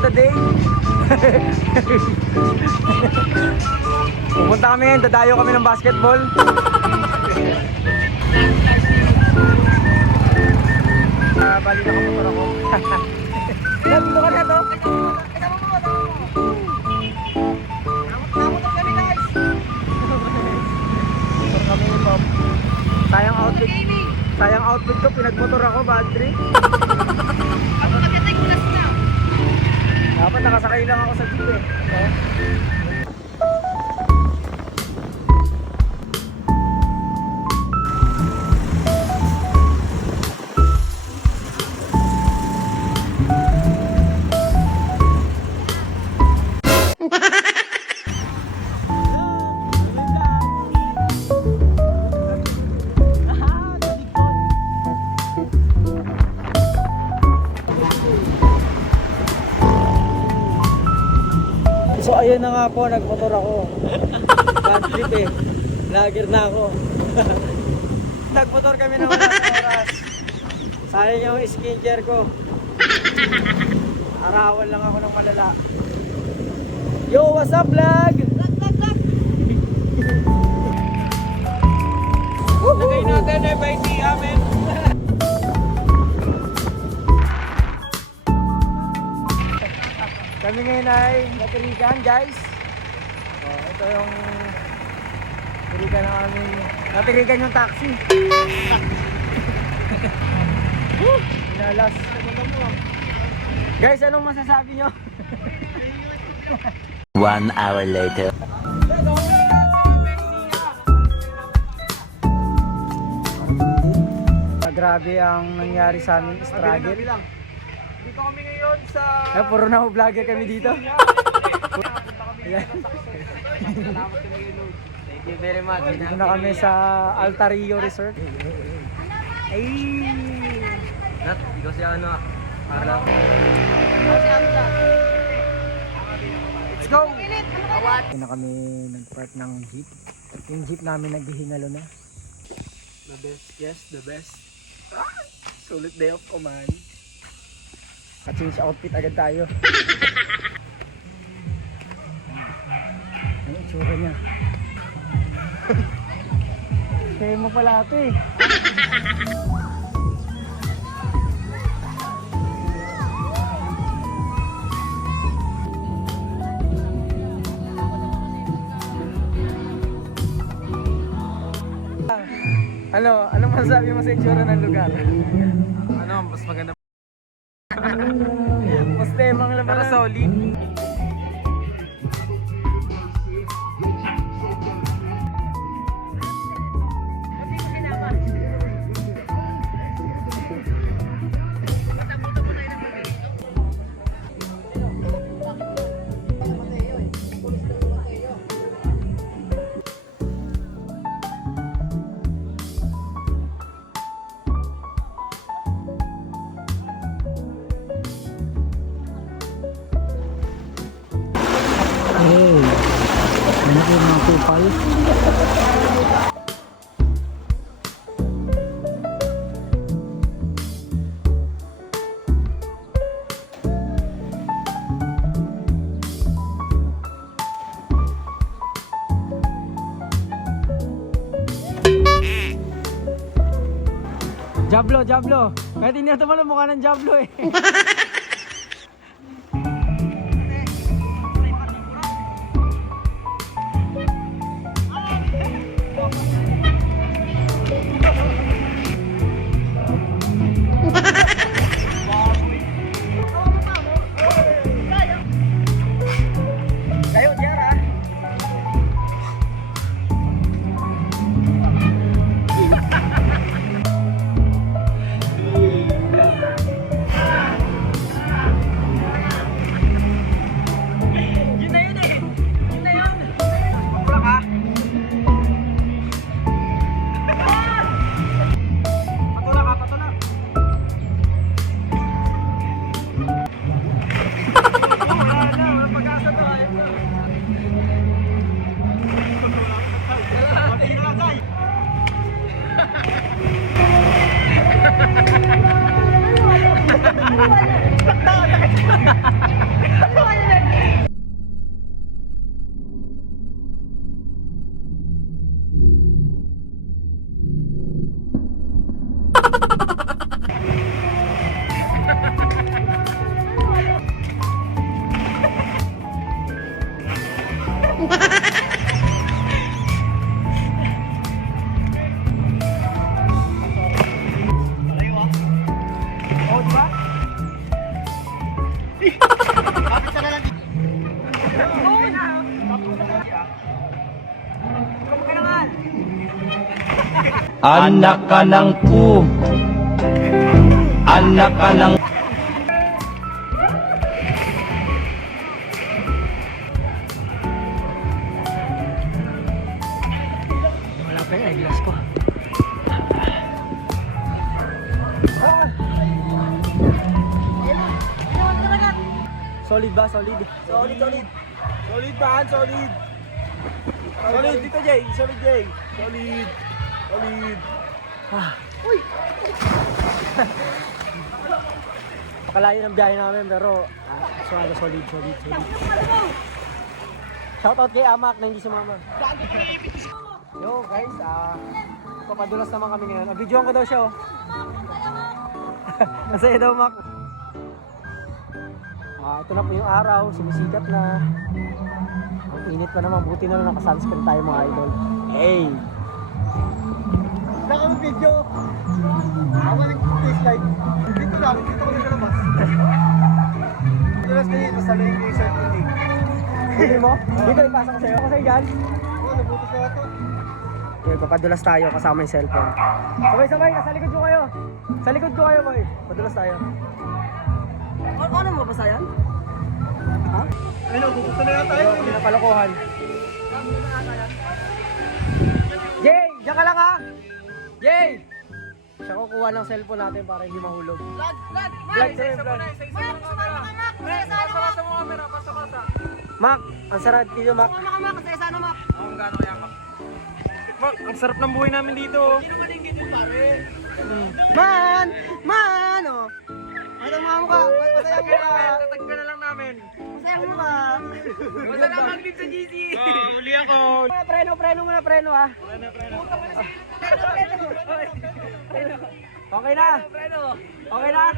the day. Pupunta kami ngayon, dadayo kami ng basketball. Balik ako motor ako. Dito ka na to. Sayang outfit ko, pinagmotor ako, bad trip. Ako magte-take na. Dapat nakasakay lang ako sa jeep eh. So ayun na nga po, nagmotor ako. Bad trip eh. Vlogger na ako. Nagmotor kami na walang oras. Sayang yung skincare ko. Arawan lang ako ng malala. Yo, what's up vlog? Lagay natin FIT amin. Kami ngayon ay natirikan guys. Ito yung natirikan ng aming, natirikan yung taxi. Inalas. Guys, anong masasabi nyo? 1 hour later. Grabe ang nangyari sa aming struggle. Dito kami ngayon sa... puro na vlogger kami dito. Thank you very much. Dito na kami sa Altario Resort. Ay! Nat, ikaw si ano? Arla. Let's go! Dito na kami nag-park ng jeep. Yung jeep namin naghihingalo na. The best, yes, the best. Sulit day off ko man. Change outfit agad tayo. Ano itsura niya? Kaya mo pala ito eh. Anong masasabi mo sa itsura ng lugar? Mas maganda. Mas temang laman. Pero solid. Hey, ano yung mga kupal? Jablo, Jablo. Kahit hindi natin pala mukha ng Jablo eh. Anak ka ng pu. Anak ka ng Wala pa yung eyeglass ko. Solid ba? Solid? Solid, solid. Solid ba? Solid. Solid dito, Jay. Solid, Jay. Solid. Solid. Uy! Pakalayo ng biyahe namin pero solid, solid, solid. Shoutout kay Amak na hindi sumama. Yo guys, papadulas naman kami ngayon. Videoan ko daw siya oh. Masaya daw Mac. Ito na po yung araw, sumisikat na. Ang init pa naman, buti na lang naka-sunscreen tayo mga idol. Hey! Wala kami video. Ako nag-taste light. Dito lang, dito ko na labas. Dulas na yun, masala yung isang puting. Hindi mo? Dito ipasa ko sa'yo. Ako sa'yo yan. Oo, nabutos na ito. Okay, papadulas tayo kasama yung cellphone. Sabay-sabay, nasa likod ko kayo. Sa likod ko kayo, boy. Padulas tayo. Ano mo ba yan? Ha? Ayun, pupunta na yata tayo. Pinapalokohan. Jay! Diyan ka lang ha! Jay! Siya kukuha ng cellphone natin para hindi mahulog. Vlog! Vlog! Mac! Ang sarap dito, Mac. Mak, ang sarap ng buhay namin dito. Man! Man! Oh! Ano mga mukha? Masaya mo ka! Tatag ka na lang namin. Masaya mo ka! Masalamat din sa GC. Huli ako. Preno ha! Okay na! Okay na!